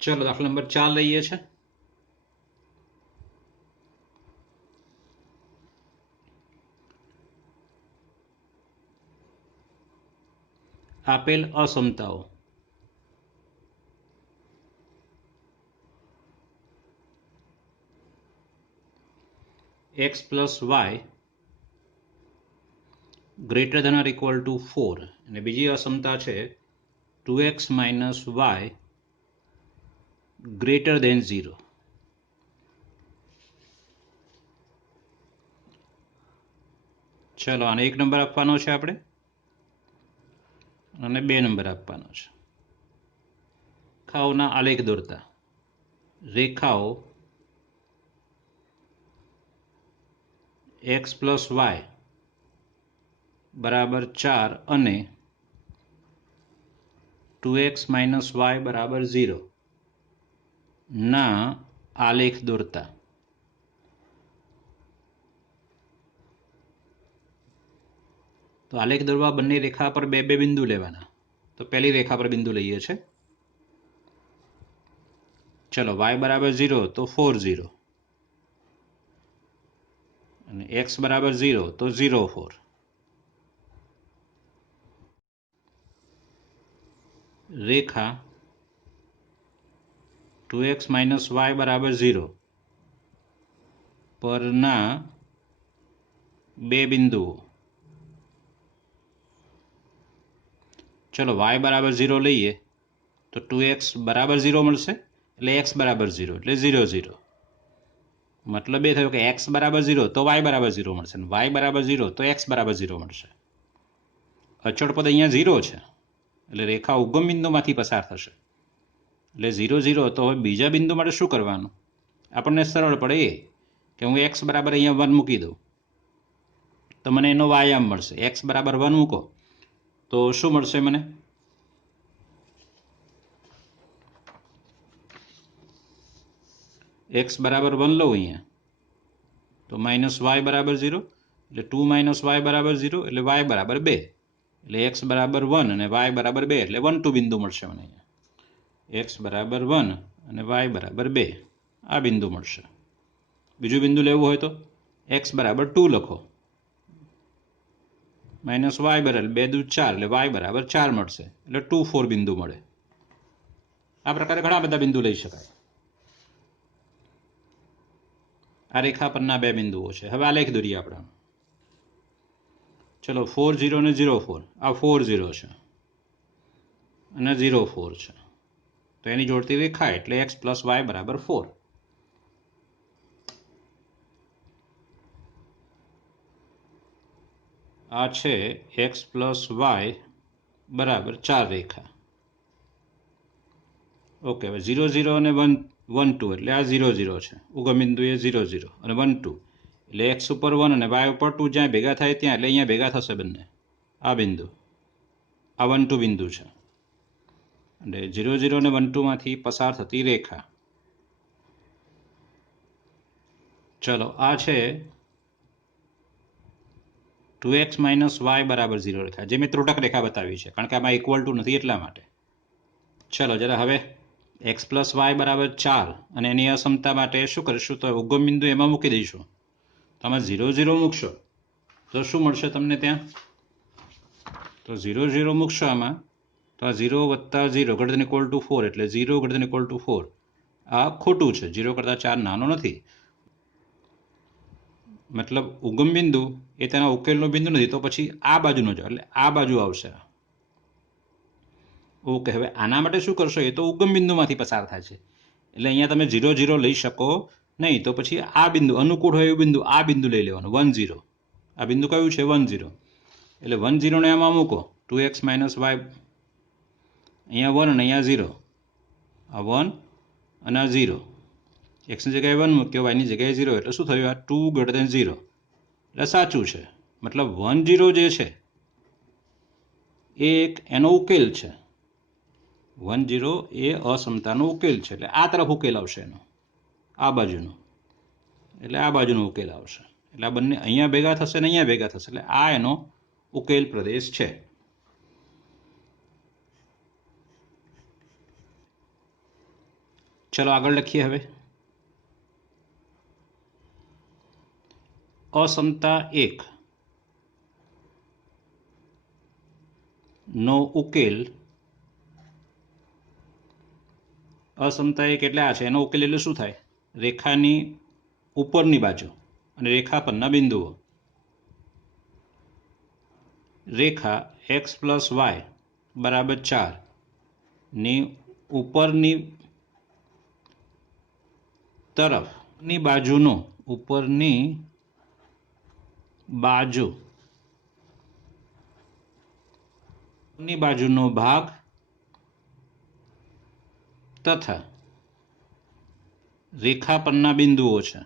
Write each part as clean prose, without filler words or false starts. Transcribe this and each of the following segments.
चलो दाखला नंबर 4 લઈએ છે। આપેલ અસમતાઓ x plus y greater than or equal to 4 અને બીજી અસમતા છે 2x minus y greater than 0। ચલો આને 1 નંબર આપવાનો છે આપણે અને 2 નંબર આપવાનો છે। રેખાઓના આલેખ દોરતા રેખાઓ x plus y બરાબર 4 અને 2x minus y બરાબર 0 ના આલેખ દોરતા। तो आलेख दौरवा बंने रेखा पर बे बे बिंदु लेवाना। तो पहली रेखा पर बिंदु लईए छे। चलो y बराबर 0 तो 4 0 અને x बराबर 0 तो 0 4। रेखा 2x minus y बराबर 0 परना बे बिंदुओ। चलो y बराबर 0 लईए तो 2x बराबर 0 मळशे એટલે x बराबर 0 એટલે 0 0। मतलब ये थयो कि x बराबर 0 तो y बराबर 0 मळशे અને y बराबर 0 तो x बराबर 0 मळशे। अचळ पद अहींया 0 छे એટલે रेखा उगम बिंदुमांथी पसार थशे એટલે 0 0। तो हवे बीजा बिंदु माटे शुं करवानुं? आपणने सरळ पड़े ए कि हूँ x बराबर अहींया 1 मूकी दऊं तो मने एनो व्यायाम मळशे। x बराबर 1 मूको तो शुं मळशे मने? x बराबर 1 लो अहींया तो माइनस y बराबर 0 એટલે 2 माइनस y बराबर 0 એટલે y बराबर 2 એટલે x बराबर 1 અને y बराबर 2 એટલે 1 2 बिंदु मळशे મને અહીંયા। x बराबर 1 અને y बराबर 2 आ बिंदु मळशे। बीजું बिंदु लेवुं होय तो x बराबर 2 लखो माइनस y बराबर 2 2 4 એટલે y बराबर 4 मळशे એટલે 2 4 बिंदु मळे। आ प्रकारे घणा બધા बिंदु लई शकाय। आ रेखा परना बे बिंदुओ छे। हवे आलेख दोरीए आपणे। चलो 4 0 ने 0 4 आ 4 0 छे અને 0 4 छे तो एनी जोड़ती रेखा एटले x प्लस y बराबर 4। आ छे x प्लस y बराबर 4 रेखा। ओके हवे 0 0 અને 1 1 2 એટલે આ 0 0 છે। ઉગમ બિંદુ એ 0 0 અને 1 2 એટલે x ઉપર 1 અને y ઉપર 2 જ્યાં ભેગા થાય ત્યાં એટલે અહીંયા ભેગા થશે બંને। આ બિંદુ આ 1 2 બિંદુ છે અને 0 0 અને 1 2 માંથી પસાર થતી રેખા। ચલો આ છે 2x minus y बराबर 0 रेखा जे मैं त्रुटक रेखा बतावी है कारण के आमां इक्वल टू नहीं एटला माटे। चलो जरा हवे x प्लस y बराबर 4 અને એની અસમતા માટે શું કરીશું તો ઉગમ બિંદુ એમાં મૂકી દઈશું। તો આમાં 0 0 મૂકશો તો શું મળશે તમને ત્યાં? તો 0 0 મૂકશો આમાં તો આ 0 વત્તા 0 greater than equal to 4 એટલે 0 greater than equal to 4 આ ખોટું છે। 0 કરતાં 4 નાનો નથી मतलब उगम बिंदु ए तेना उकेलनो बिंदु नहीं तो पछी आ बाजुनो जो એટલે आ बाजू आवशे। ओके हवे आना माटे शुं करशो ए तो उगम बिंदुमांथी पसार थाय छे એટલે અહીંયા તમે 0 0 લઈ શકો નહીં તો પછી આ બિંદુ અનુકૂળ હોય એવું બિંદુ આ બિંદુ લઈ લેવાનું 1 0। આ બિંદુ કયું છે 1 0 એટલે 1 0 ને આમાં મૂકો 2x minus y અહીંયા 1 અને અહીંયા 0 આ 1 અને આ 0 x ની જગ્યાએ 1 મૂક્યો y ની જગ્યાએ 0 એટલે શું થયું આ 2 greater than 0 એટલે સાચું છે। मतलब 1 0 જે છે એ એક એનો ઉકેલ છે। 1 0 એ અસમતાનો ઉકેલ છે એટલે આ તરફ ઉકેલ આવશે એનો આ બાજુનો એટલે આ બાજુનો ઉકેલ આવશે એટલે આ બંને અહીંયા ભેગા થશે ને અહીંયા ભેગા થશે એટલે આ એનો ઉકેલ પ્રદેશ છે। चलो આગળ લખીએ હવે અસમતા 1 નો ઉકેલ અસમતા 1 એટલે આ છે એનો ઉકેલ એટલે શું થાય રેખાની ઉપરની બાજુ અને રેખા પરના બિંદુઓ રેખા x + y = 4 ની ઉપરની તરફની બાજુનો ઉપરની બાજુનો ભાગ તથા રેખા પરના બિંદુઓ છે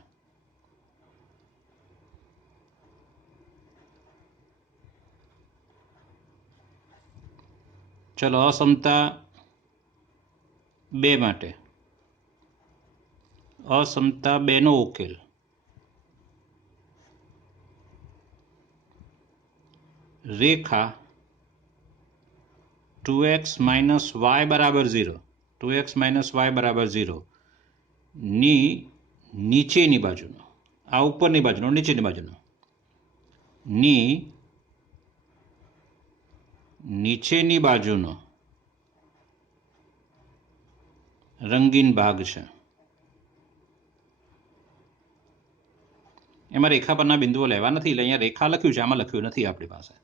ચલો અસમતા 2 માટે અસમતા 2 નો ઉકેલ રેખા 2x - y = 0 2x - y = 0 ની નીચેની બાજુનો આ ઉપરની બાજુનો નીચેની બાજુનો ની નીચેની બાજુનો રંગીન ભાગ છે એમાં રેખા પરના બિંદુઓ લેવા નથી એટલે અહીંયા રેખા લખ્યું છે આમાં લખ્યું નથી આપણી પાસે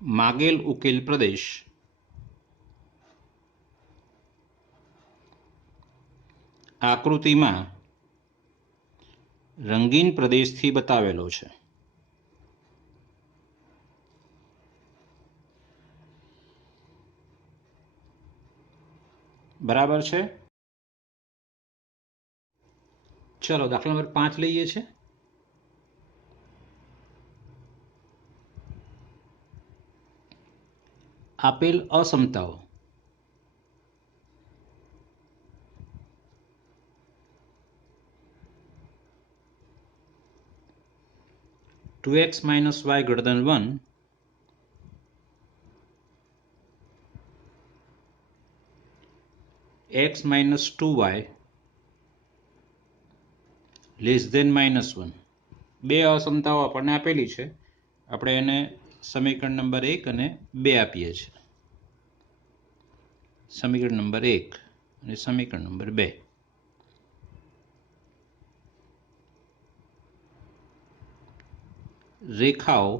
માગેલ ઉકેલ પ્રદેશ આકૃતિમાં રંગીન પ્રદેશથી બતાવેલો છે બરાબર છે ચલો દાખલા નંબર 5 લઈએ છે આપેલ અસમતાઓ (2x - y > 1) x - 2y <(-1) બે અસમતાઓ આપણને આપેલી છે આપણે એને સમીકરણ નંબર 1 અને 2 આપીએ છીએ સમીકરણ નંબર 1 અને સમીકરણ નંબર 2 રેખાઓ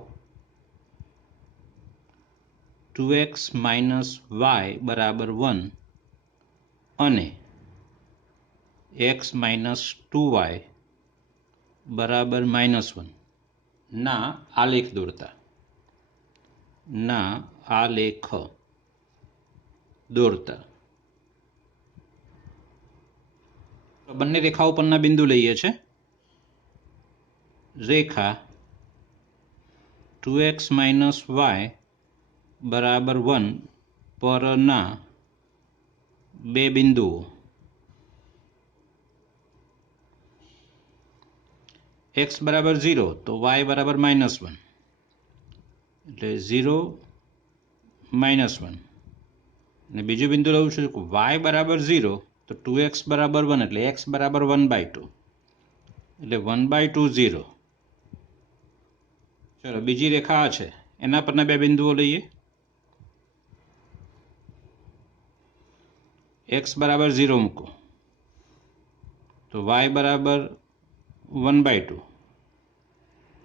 2x - y = 1 અને x - 2y = -1 ના આલેખ દોરતા બંને રેખાઓ પરના બિંદુ લઈએ છે રેખા 2x - y = 1 પરના બે બિંદુઓ x = 0 તો y = -1 એટલે 0 -1 અને બીજું બિંદુ લઉં છું y = 0 તો 2x = 1 એટલે x = 1/2 એટલે 1/2 0 ચલો બીજી રેખા આ છે એના પરના બે બિંદુઓ લઈએ x = 0 મૂકો તો y = 1/2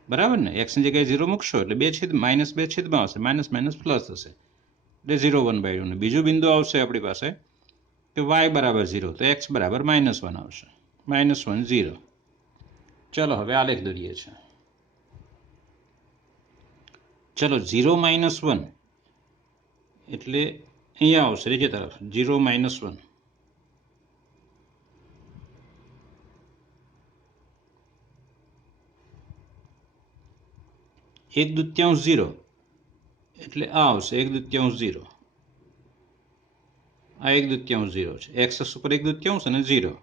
બરાબર ને x ની જગ્યાએ 0 મૂકશો એટલે -2 છેદમાં આવશે માઇનસ પ્લસ થશે એટલે 0 1/2 ને બીજું બિંદુ આવશે આપણી પાસે કે y = 0 તો x = -1 આવશે -1 0 ચલો હવે આલેખ દોરીએ છીએ ચલો 0 - 1 એટલે અહીંયા આવશે નીચે તરફ 0 - 1 1/2 0 એટલે આ આવશે 1/2 0 આ 1/2 0 છે x અક્ષ ઉપર 1/2 અને 0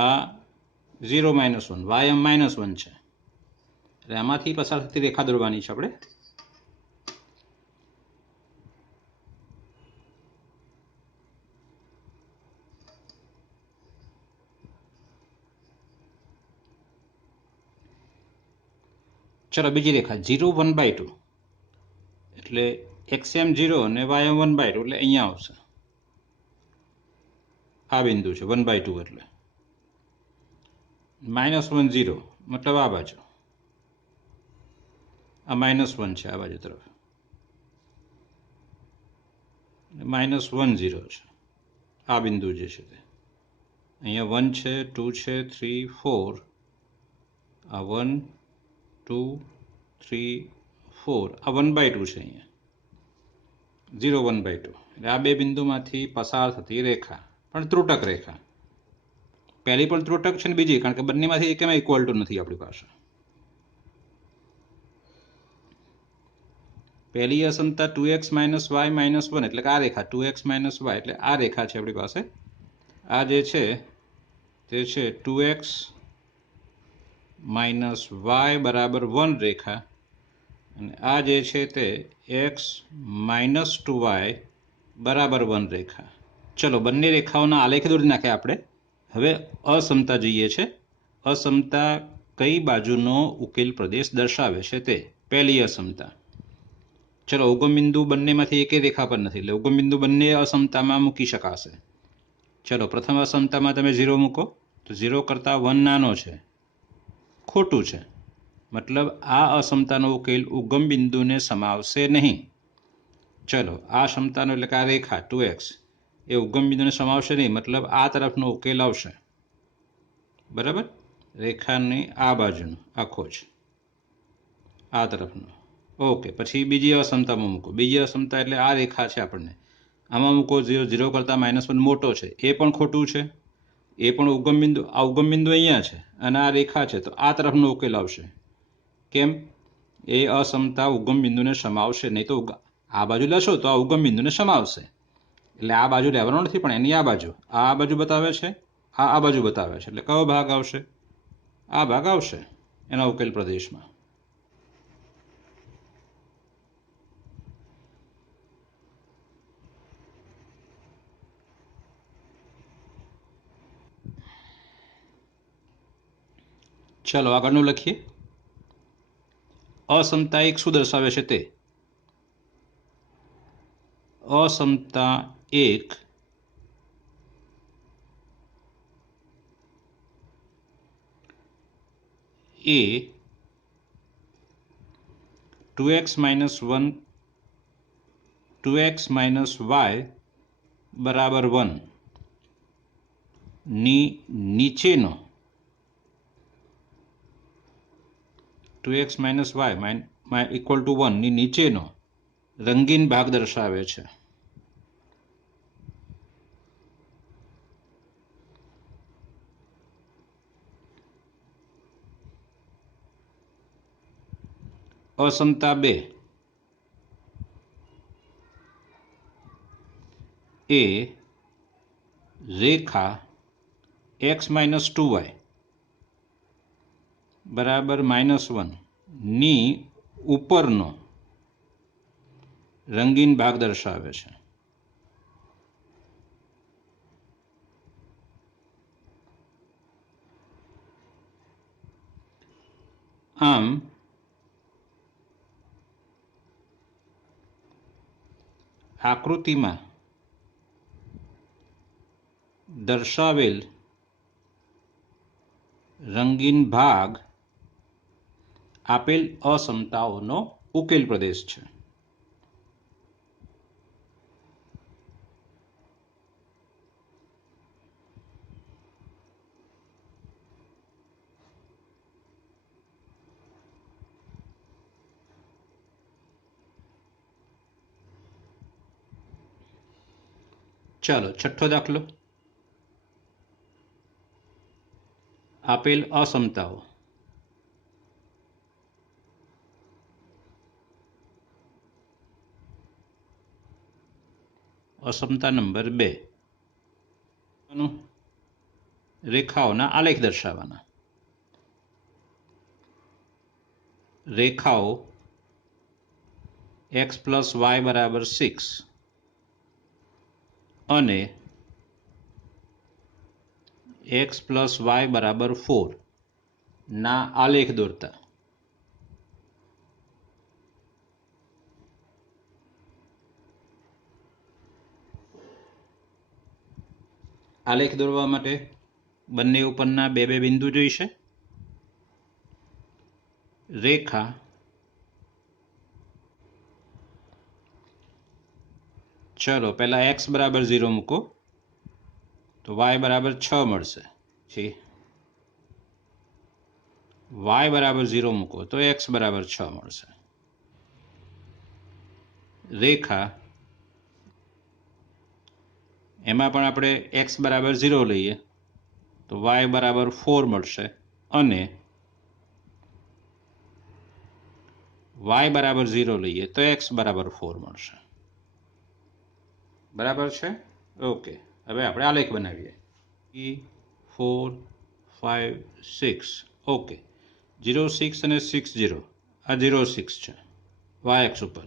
આ 0 - 1 y એમ -1 છે એટલે આમાંથી પસાર થતી રેખા દોરવાની છે આપણે ચલો બીજી રેખા 0 1/2 એટલે xm 0 અને ym 1/2 એટલે અહીંયા આવશે આ બિંદુ છે 1/2 એટલે -1 0 મતલબ આ બાજુ આ -1 છે આ બાજુ તરફ -1 0 છે આ બિંદુ જે છે તે અહીંયા 1 છે 2 છે 3 4 આ 1 2 3 4 આ 1/2 છે અહીંયા 0 1/2 એટલે આ બે બિંદુમાંથી પસાર થતી રેખા પણ ત્રુટક રેખા પહેલી પણ ત્રુટક છે ને બીજી કારણ કે બંનેમાંથી એકમાં ઇક્વલ ટુ નથી આપણી પાસે પહેલી અસમતા 2x - y - 1 એટલે કે આ રેખા 2x - y એટલે આ રેખા છે આપણી પાસે આ જે છે તે છે 2x - y બરાબર 1 રેખા અને આ જે છે તે x - 2y બરાબર 1 રેખા ચલો બંને રેખાઓના આલેખ દોરી નાખ્યા આપણે હવે અસમતા જોઈએ છે અસમતા કઈ બાજુનો ઉકેલ પ્રદેશ દર્શાવે છે તે પહેલી અસમતા ચલો ઉગમ બિંદુ બંનેમાંથી એકે રેખા પર નથી એટલે ઉગમ બિંદુ બંને અસમતામાં મૂકી શકાશે ચલો પ્રથમ અસમતામાં તમે 0 મૂકો તો 0 કરતાં 1 નાનો છે ખોટું છે મતલબ આ અસમતાનો ઉકેલ ઉગમ બિંદુને સમાવશે નહીં ચલો આ સમતાનો એટલે કે આ રેખા 2x એ ઉગમ બિંદુને સમાવશે નહીં મતલબ આ તરફનો ઉકેલ આવશે બરાબર રેખાની આ બાજુનો આખો જ આ તરફનો ઓકે પછી બીજી અસમતામાં મૂકો બીજી અસમતા એટલે આ રેખા છે આપણને આમાં મૂકો 0 કરતાં -1 મોટો છે એ પણ ખોટું છે એ પણ ઉગમ બિંદુ અહીંયા છે અને આ રેખા છે તો આ તરફનો ઉકેલ આવશે કેમ એ અસમતા ઉગમ બિંદુને સમાવશે નહીં તો આ બાજુ લેશો તો આ ઉગમ બિંદુને સમાવશે એટલે આ બાજુ લેવાનો નથી પણ એની આ બાજુ બતાવે છે આ બાજુ બતાવે છે એટલે કયો ભાગ આવશે આ ભાગ આવશે એના ઉકેલ પ્રદેશમાં ચલો આગળનું લખીએ અસમતા એક શું દર્શાવે છે તે અસમતા એક એ 2x - 1 2x - y બરાબર 1 ની નીચેનો 2x - y ઇક્વલ ટુ 1 ની નીચેનો રંગીન ભાગ દર્શાવે છે અસમતા 2 એ રેખા x - 2y બરાબર -1 ની ઉપરનો રંગીન ભાગ દર્શાવે છે આમ આકૃતિમાં દર્શાવેલ રંગીન ભાગ આપેલ અસમતાઓનો ઉકેલ પ્રદેશ છે ચાલો છઠ્ઠો દાખલો આપેલ અસમતાઓ અસમતા નંબર 2 રેખાઓના આલેખ દર્શાવવાના રેખાઓ x + y બરાબર 6 અને x + y બરાબર 4 ના આલેખ દોરતા આલેખ દોરવા માટે બંને ઉપરના બે બે બિંદુ જોઈશે. રેખા ચલો પહેલા x બરાબર 0 મૂકો તો y બરાબર 6 મળશે. y બરાબર 0 મૂકો તો x બરાબર 6 મળશે. રેખા એમાં પણ આપણે x બરાબર 0 લઈએ તો y બરાબર 4 મળશે અને y બરાબર 0 લઈએ તો x બરાબર 4 મળશે. બરાબર છે? ઓકે, હવે આપણે આલેખ બનાવીએ. 3 4 5 6. ઓકે, 0 6 અને 6 0. આ 0 6 છે y એક્સ ઉપર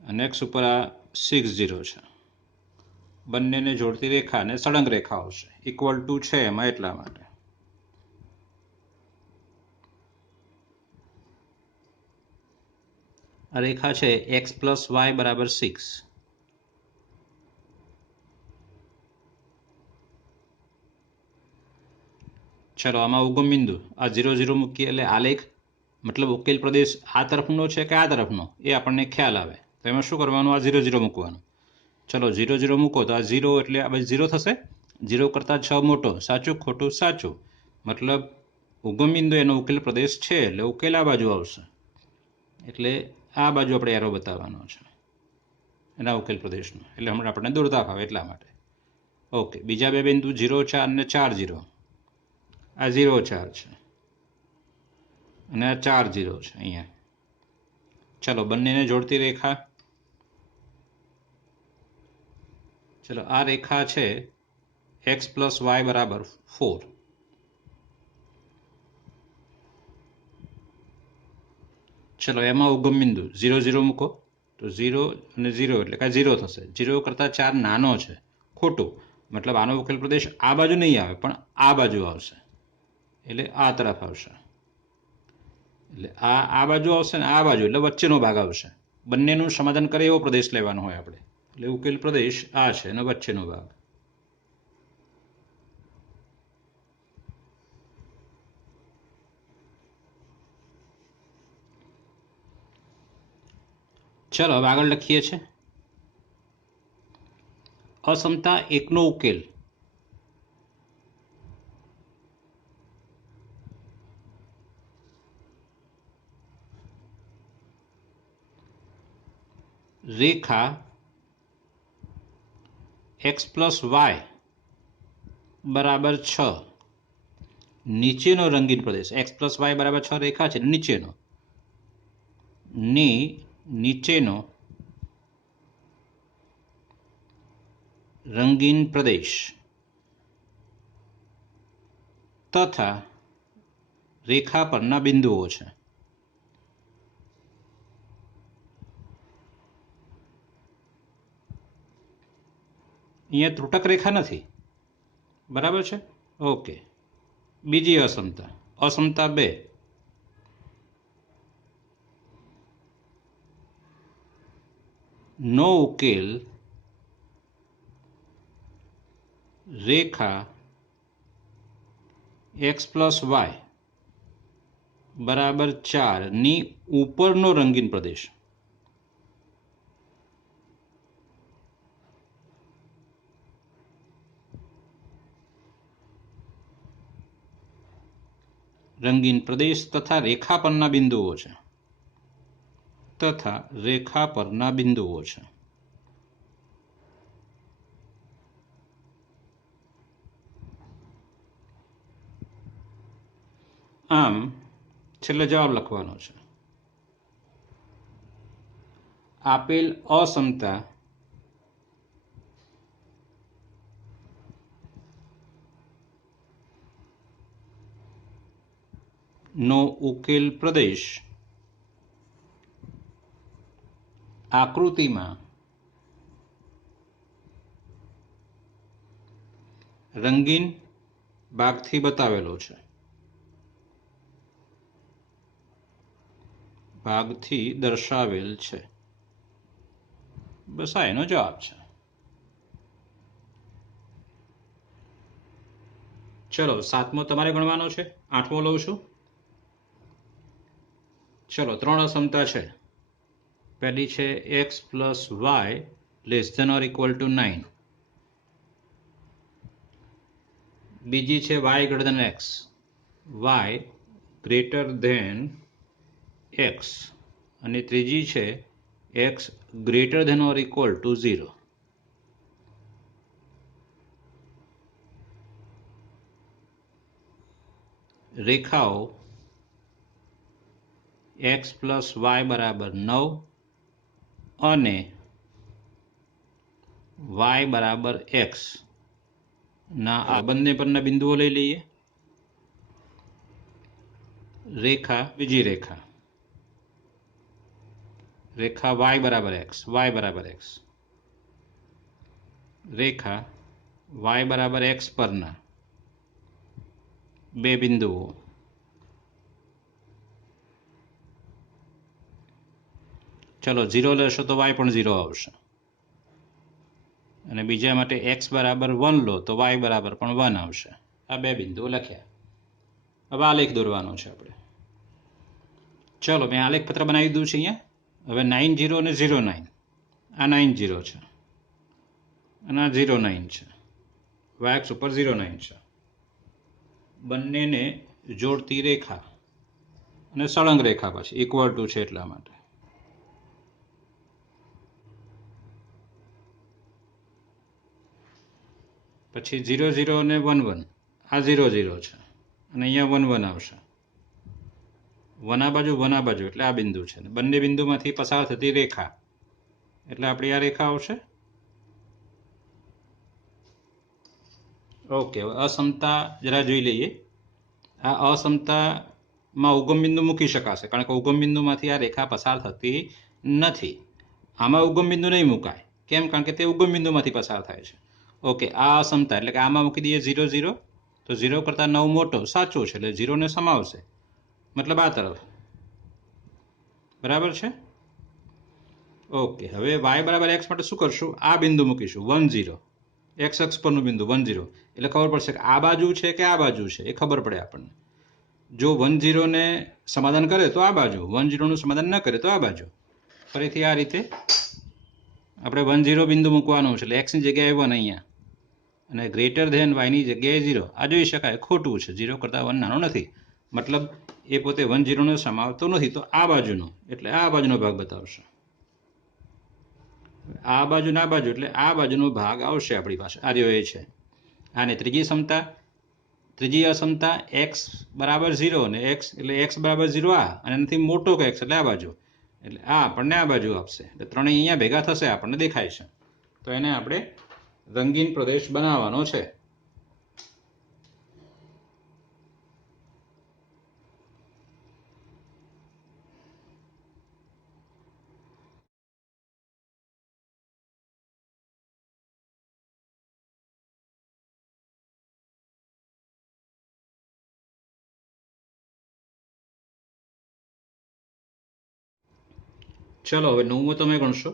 અને એક્સ ઉપર આ 6 0 છે. બંનેને જોડતી રેખા અને સળંગ રેખાઓ છે, ઇક્વલ ટુ છે એમાં એટલા માટે. આ રેખા છે x પ્લસ વાય બરાબર 6. ચલો આમાં ઉગમ બિંદુ આ 0 0 મૂકીએ એટલે આલેખ મતલબ ઉકેલ પ્રદેશ આ તરફનો છે કે આ તરફનો એ આપણને ખ્યાલ આવે. તો એમાં શું કરવાનું? આ 0 0 મૂકવાનું. ચલો 0 0 મૂકો તો આ 0 એટલે આ 0 થશે. 0 કરતાં 6 મોટો. સાચું ખોટું? સાચું. મતલબ ઉગમ બિંદુ એનો ઉકેલ પ્રદેશ છે એટલે ઉકેલ આ બાજુ આવશે. એટલે આ બાજુ આપણે એરો બતાવવાનો છે એના ઉકેલ પ્રદેશનો. એટલે હમણાં આપણને દોરતા ફાવે એટલા માટે. ઓકે, બીજા બે બિંદુ 0 4 અને 4 0. આ 0 4 છે અને આ 4 0 છે અહીંયા. ચલો બંનેને જોડતી રેખા. ચલો આ રેખા છે x પ્લસ વાય બરાબર 4. ચલો એમાં ઉગમ બિંદુ 0 0 મૂકો તો 0 અને 0 એટલે કે 0 થશે. 0 કરતાં 4 નાનો છે, ખોટું. મતલબ આનો ઉકેલ પ્રદેશ આ બાજુ નહીં આવે પણ આ બાજુ આવશે એટલે આ તરફ આવશે. એટલે આ બાજુ આવશે ને આ બાજુ એટલે વચ્ચેનો ભાગ આવશે. બંનેનું સમાધાન કરે એવો પ્રદેશ લેવાનો હોય આપણે. એટલે ઉકેલ પ્રદેશ આ છે અને વચ્ચેનો ભાગ. ચલો હવે આગળ લખીએ છીએ અસમતા એકનો ઉકેલ. રેખા x પ્લસ વાય બરાબર 6. નીચેનો રંગીન પ્રદેશ x પ્લસ વાય બરાબર 6 રેખા છે નીચેનો નીચેનો રંગીન પ્રદેશ તથા રેખા પરના બિંદુઓ છે. અહીંયા ત્રુટક રેખા નથી. બરાબર છે? ઓકે, બીજી અસમતા, અસમતા 2. નો ઉકેલ રેખા x પ્લસ વાય બરાબર 4 ની ઉપરનો રંગીન પ્રદેશ. રંગીન પ્રદેશ તથા રેખા પરના બિંદુઓ છે. આમ છેલ્લે જવાબ લખવાનો છે. આપેલ અસમતા નો ઉકેલ પ્રદેશ આકૃતિમાં રંગીન ભાગથી બતાવેલો છે. ભાગથી દર્શાવેલ છે. બસ આ એનો જવાબ છે. ચલો 7મો તમારે ગણવાનો છે, 8મો લઉં છું. ચલો 3 અસમતા છે. પહેલી છે x plus y less than or equal to 9. બીજી છે y greater than x, y greater than x. અને ત્રીજી છે x greater than or equal to 0. રેખાઓ x પ્લસ વાય બરાબર 9 અને y બરાબર x ના આ બંને પરના બિંદુઓ લઈ લઈએ. રેખા બીજી રેખા y બરાબર x, y બરાબર x. રેખા y બરાબર x પરના બે બિંદુઓ. ચલો 0 લેશો તો y પણ 0 આવશે, અને બીજા માટે x બરાબર 1 લો તો y બરાબર પણ 1 આવશે. આ બે બિંદુઓ લખ્યા. હવે આલેખ દોરવાનો છે આપણે. ચલો મેં આલેખ પત્ર બનાવી દીધું છે અહીંયા. હવે 9 0 અને 0 9, આ 9 0 છે અને આ 0 9 છે. y ઉપર 0 9 છે. બંનેને જોડતી રેખા અને સળંગ રેખા પછી ઇક્વલ ટુ છે એટલા માટે. પછી 0 0 અને 1 1, આ 0 0 છે અને અહીંયા 1 1 આવશે. 1 આ બાજુ 1 આ બાજુ એટલે આ બિંદુ છે. બંને બિંદુમાંથી પસાર થતી રેખા એટલે આપણી આ રેખા આવશે. ઓકે, અસમતા જરા જોઈ લઈએ. આ અસમતામાં ઉગમ બિંદુ મૂકી શકાશે, કારણ કે ઉગમ બિંદુમાંથી આ રેખા પસાર થતી નથી. આમાં ઉગમ બિંદુ નહીં મુકાય. કેમ? કારણ કે તે ઉગમ બિંદુમાંથી પસાર થાય છે. ઓકે, આ અસમતા એટલે કે આમાં મૂકી દઈએ 0 0, તો 0 કરતાં 9 મોટો સાચો છે એટલે 0 ને સમાવશે, મતલબ આ તરફ. બરાબર છે? ઓકે, હવે y બરાબર x માટે શું કરશું? આ બિંદુ મૂકીશું 1 0, x અક્ષ પરનું બિંદુ 1 0, એટલે ખબર પડશે કે આ બાજુ છે કે આ બાજુ છે, એ ખબર પડે આપણને. જો 1 0 ને સમાધાન કરે તો આ બાજુ, 1 0 નું સમાધાન ન કરે તો આ બાજુ. ફરીથી આ રીતે આપણે 1 0 બિંદુ મૂકવાનું છે એટલે x ની જગ્યાએ 1 અહીંયા, અને ગ્રેટર ધેન y ની જગ્યાએ 0. આ જોઈ શકાય ખોટું છે, 0 કરતાં 1 નાનો નથી, મતલબ એ પોતે 1 0 ને સમાવતો નથી. તો આ બાજુનો એટલે આ બાજુનો ભાગ બતાવશે. આ બાજુ ના બાજુ એટલે આ બાજુનો ભાગ આવશે આપણી પાસે. આ રહ્યો એ છે. આને ત્રીજી અસમતા x બરાબર 0 અને x એટલે x બરાબર 0 આ, અને એનાથી મોટો કે x એટલે આ બાજુ, એટલે આ આપણને આ બાજુ આપશે. એટલે ત્રણેય અહીંયા ભેગા થશે, આપણને દેખાય છે. તો એને આપણે રંગીન પ્રદેશ બનાવવાનો છે. ચલો હવે 9મો તમે ગણશો,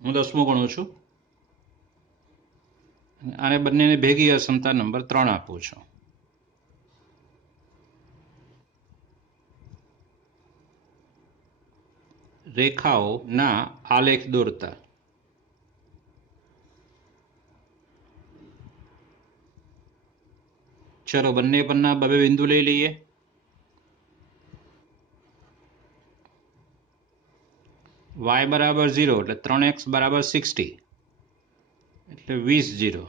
હું 10મો ગણું છું. આને બંનેને ભેગી અસમતા નંબર 3 આપું છું. રેખાઓના આલેખ દોરતા. ચલો બંને પરના બે બિંદુ લઈ લઈએ. y બરાબર 0 એટલે 3x બરાબર 60 એટલે 20 0.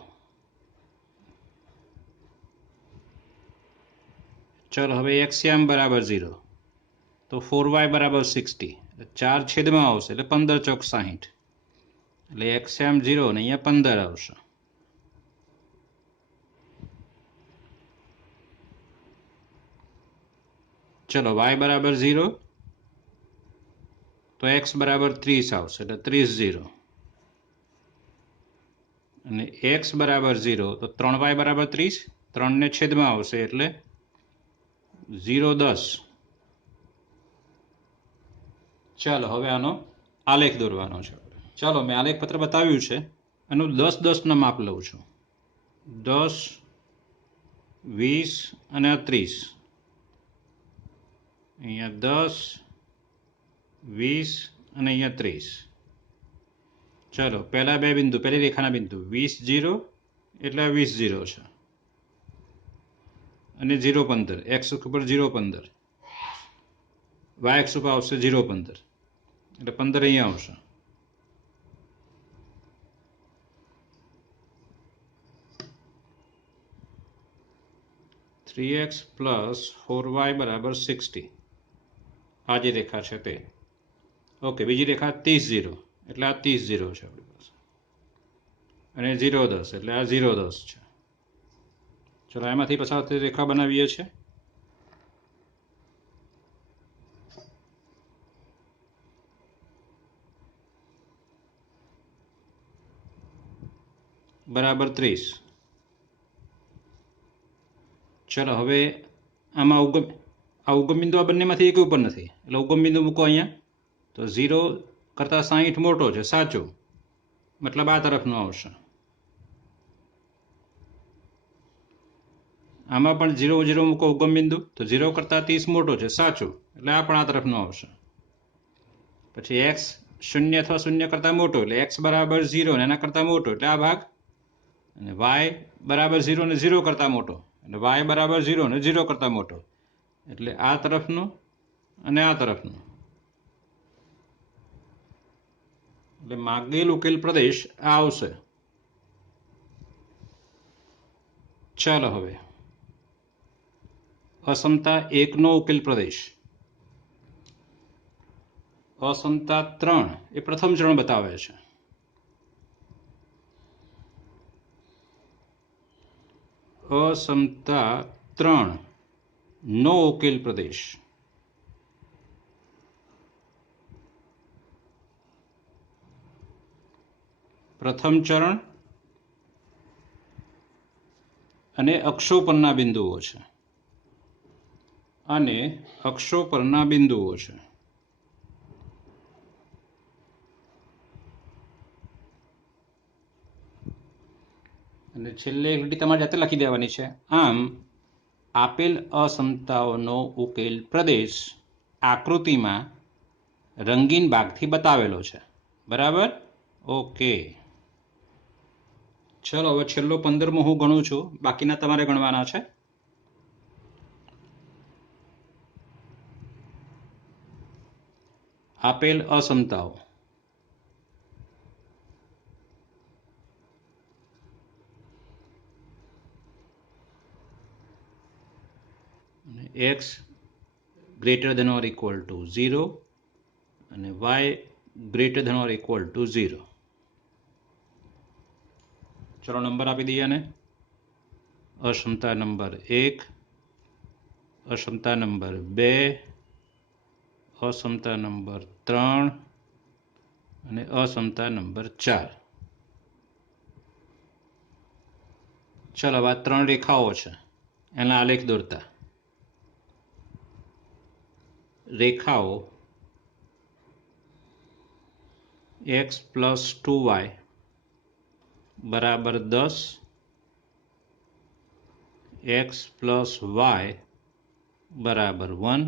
ચલો હવે xm બરાબર 0 તો 4y બરાબર 60 એટલે 4 છેદમાં આવશે એટલે 15 ચોક 60 એટલે xm 0 ને અહીંયા 15 આવશે. ચલો y બરાબર 0 તો x બરાબર 30 આવશે એટલે 30 0, અને x બરાબર 0 તો 3y બરાબર 30, 3 ને છેદમાં આવશે એટલે 0 10. ચાલો હવે આનો આલેખ દોરવાનો છે. ચાલો મેં આલેખ પત્ર બતાવ્યું છે, એનું 10 10 ના માપ લઉં છું. 10 20 અને આ 30, અહીંયા 10, 20 અને અહીંયા 30. ચલો પહેલા બે બિંદુ, પહેલી રેખાના બિંદુ 20 0 એટલે આ 20 0 છે અને 0 15, એક્સ ઉપર 0 15, વાય એક્સ ઉપર આવશે 0 15 એટલે 15 અહીંયા આવશે. 3x પ્લસ 4y બરાબર 60, આ જે રેખા છે તે. ઓકે, બીજી રેખા 30 0 એટલે આ 30 0 છે આપણી પાસે, અને 0 10 એટલે આ 0 10 છે. ચલો એમાંથી પસાર થતી રેખા બનાવીએ છીએ. બરાબર 30. ચલો હવે આમાં ઉગમ બિંદુ આ બંનેમાંથી એક ઉપર નથી એટલે ઉગમ બિંદુ મૂકો અહીંયા. તો 0 કરતાં 60 મોટો છે, સાચો, મતલબ આ તરફનો આવશે. આમાં પણ 0 0 મૂકો ઉગમ બિંદુ, તો 0 કરતાં 30 મોટો છે, સાચું, એટલે આ પણ આ તરફનો આવશે. પછી x 0 અથવા 0 કરતાં મોટો એટલે x બરાબર 0 ને એના કરતાં મોટો એટલે આ ભાગ, અને y બરાબર 0 ને 0 કરતાં મોટો એટલે y બરાબર 0 ને 0 કરતાં મોટો એટલે આ તરફનો અને આ તરફનો. એટલે માગેલ ઉકેલ પ્રદેશ આ આવશે. ચાલો હવે અસમતા 1 નો ઉકેલ પ્રદેશ. અસમતા 3 એ પ્રથમ ચરણ બતાવે છે. અસમતા 3 નો ઉકેલ પ્રદેશ. પ્રથમ ચરણ અને અક્ષો પરના બિંદુઓ છે. અને અક્ષો પરના બિંદુઓ છે. અને છેલ્લે એક લીટી તમારે જાતે લખી દેવાની છે. આમ આપેલ અસમતાઓનો ઉકેલ પ્રદેશ આકૃતિમાં રંગીન ભાગથી બતાવેલો છે. બરાબર? ઓકે. ચલો હવે છેલ્લો 15મો હું ગણું છું, બાકીના તમારે ગણવાના છે. આપેલ અસમતાઓ. x greater than or equal to 0 અને y greater than or equal to 0. ચલો નંબર આપી દઈએ ને. અસમતા નંબર 1, અસમતા નંબર 2, અસમતા નંબર 3 અને અસમતા નંબર 4. ચલો આ 3 રેખાઓ છે, એના આલેખ દોરતા. રેખાઓ x પ્લસ 2y બરાબર 10, x પ્લસ y બરાબર 1,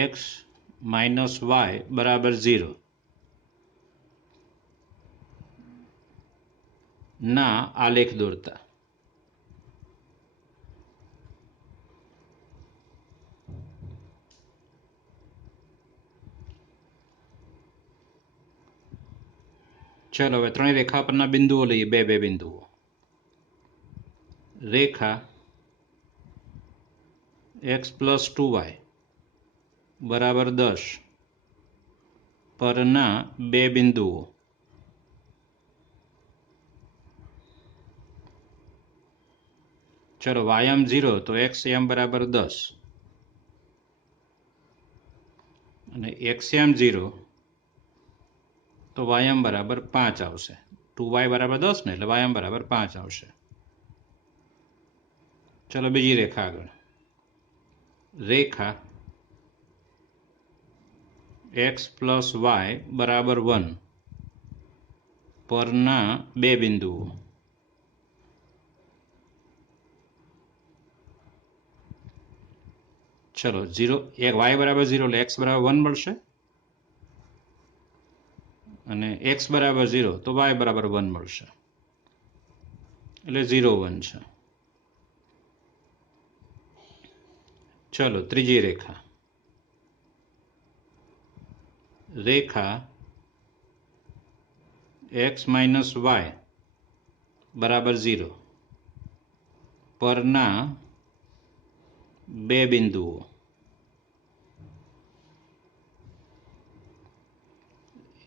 x માઇનસ y બરાબર 0 ના આલેખ દોરતા. ચલો હવે ત્રણેય રેખા પરના બિંદુઓ લઈએ, બે બે બિંદુઓ. રેખા x પ્લસ 2y બરાબર 10 પરના બે બિંદુઓ. ચલો વાયમ 0 તો xm બરાબર 10 અને xm 0 તો વાયમ બરાબર 5 આવશે. 2y બરાબર 10 ને એટલે વાયમ બરાબર 5 આવશે. ચલો બીજી રેખા આગળ. રેખા x પ્લસ y બરાબર 1 પરના બે બિંદુઓ. ચલો 0 y બરાબર 0 એટલે x બરાબર 1 મળશે અને x બરાબર 0 તો y બરાબર 1 મળશે એટલે 0 1 છે. ચલો ત્રીજી રેખા x માઇનસ વાય બરાબર 0 પરના બે બિંદુઓ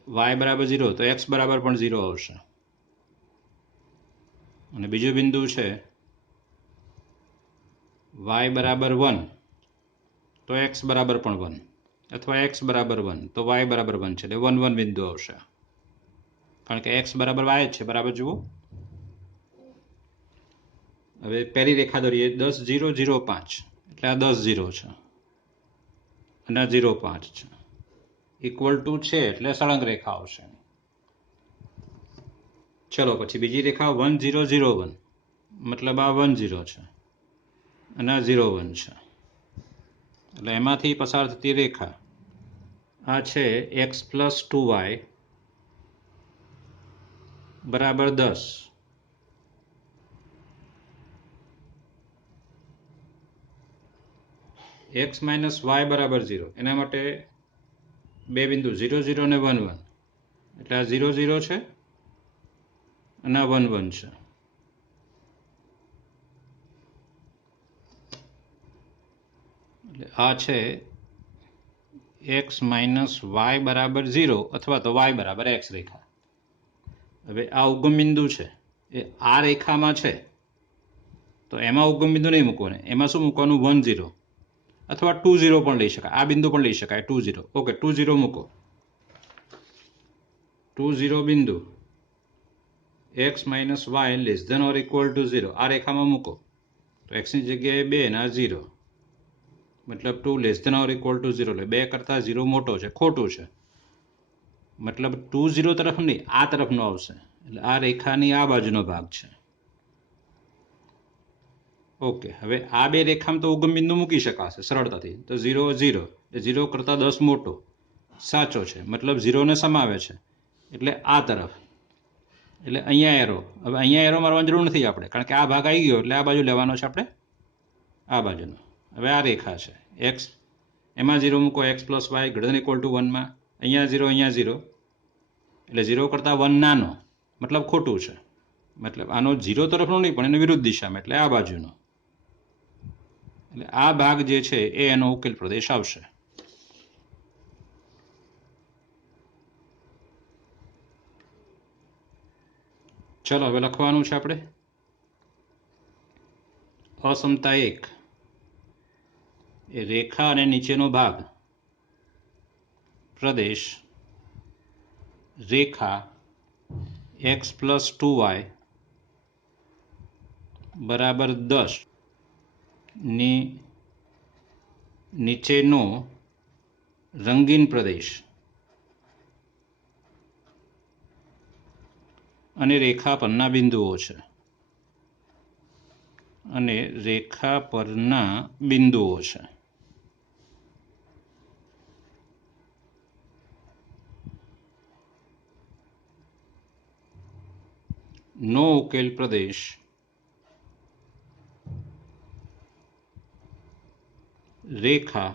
y બરાબર 0 તો x બરાબર પણ 0 આવશે અને બીજું બિંદુ છે y બરાબર 1 તો x બરાબર પણ 1 અથવા x બરાબર 1 તો y બરાબર 1 છે એટલે 1 1 બિંદુ આવશે કારણ કે x બરાબર y જ છે બરાબર જુઓ. હવે પહેલી રેખા દોરીએ 10 0 0 5 એટલે આ 10 0 છે અને આ 0 5 છે ઇક્વલ ટુ છે એટલે સળંગ રેખા આવશે. ચલો પછી બીજી રેખા 1 0 0 1 મતલબ આ 1 0 છે અને આ 0 1 છે એટલે એમાંથી પસાર થતી રેખા આ છે x પ્લસ 2y બરાબર 10 x માઇનસ વાય બરાબર 0 એના માટે બે બિંદુ 0 0 અને 1 1 એટલે આ 0 0 છે અને આ 1 1 છે એટલે આ છે x માઇનસ વાય બરાબર 0 અથવા તો y બરાબર x રેખા. હવે આ ઉગમ બિંદુ છે એ આ રેખામાં છે તો એમાં ઉગમ બિંદુ નહીં મૂકવાનું એમાં શું મૂકવાનું 1 0 અથવા 2 0 પણ લઈ શકાય આ બિંદુ પણ લઈ શકાય 2 0 ઓકે 2 0 મૂકો 2 0 બિંદુ x minus y less than or equal to 0 આ રેખામાં મૂકો તો x ની જગ્યાએ 2 ના 0 મતલબ 2 less than or equal to 0 એટલે 2 કરતાં 0 મોટો છે ખોટું છે મતલબ 2 0 તરફ નહીં આ તરફનો આવશે એટલે આ રેખાની આ બાજુનો ભાગ છે. ઓકે હવે આ બે રેખામાં તો ઉગમ બિંદુ મૂકી શકાશે સરળતાથી તો 0 0 એટલે 0 કરતાં 10 મોટો સાચો છે મતલબ 0 ને સમાવે છે એટલે આ તરફ એટલે અહીંયા એરો હવે અહીંયા એરો મારવાની જરૂર નથી આપણે કારણ કે આ ભાગ આવી ગયો એટલે આ બાજુ લેવાનો છે આપણે આ બાજુનો. હવે આ રેખા છે x એમાં 0 મૂકો x plus y greater than equal to 1માં અહીંયા 0 એટલે 0 કરતાં 1 નાનો મતલબ ખોટું છે મતલબ આનો 0 તરફનો નહીં પણ એનો વિરુદ્ધ દિશામાં એટલે આ બાજુનો એટલે આ ભાગ જે છે એ એનો ઉકેલ પ્રદેશ આવશે. ચલો હવે લખવાનું છે આપણે અસમતા 1 એ રેખા અને નીચેનો ભાગ પ્રદેશ રેખા x પ્લસ 2y બરાબર 10 ની નીચેનો રંગીન પ્રદેશ અને રેખા પરના બિંદુઓ છે અને રેખા પરના બિંદુઓ છે. નો ઉકેલ પ્રદેશ રેખા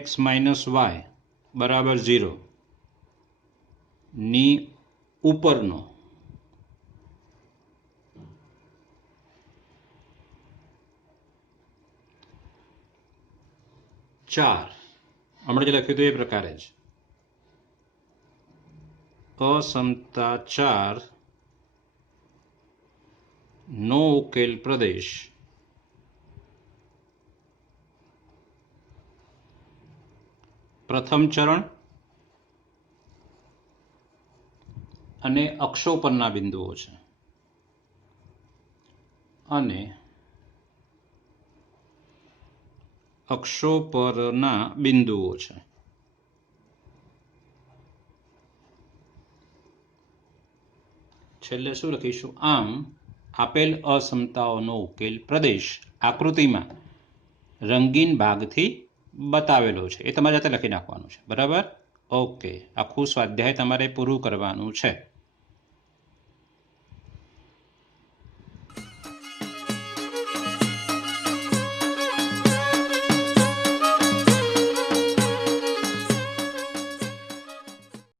x માઇનસ વાય બરાબર 0 ની ઉપરનો ચાર હમણાં જે લખ્યું હતું એ પ્રકારે જ અસમતા 4 નો ઉકેલ પ્રદેશ પ્રથમ ચરણ અને અક્ષો પરના બિંદુઓ છે અને અક્ષો પરના બિંદુઓ છે. છેલ્લે શું લખીશું આમ આપેલ અસમતાઓનો ઉકેલ પ્રદેશ આકૃતિમાં રંગીન ભાગથી બતાવેલો છે. એ તમારે જાતે લખી નાખવાનું છે. બરાબર? ઓકે, આખું સ્વાધ્યાય તમારે પૂરું કરવાનું છે.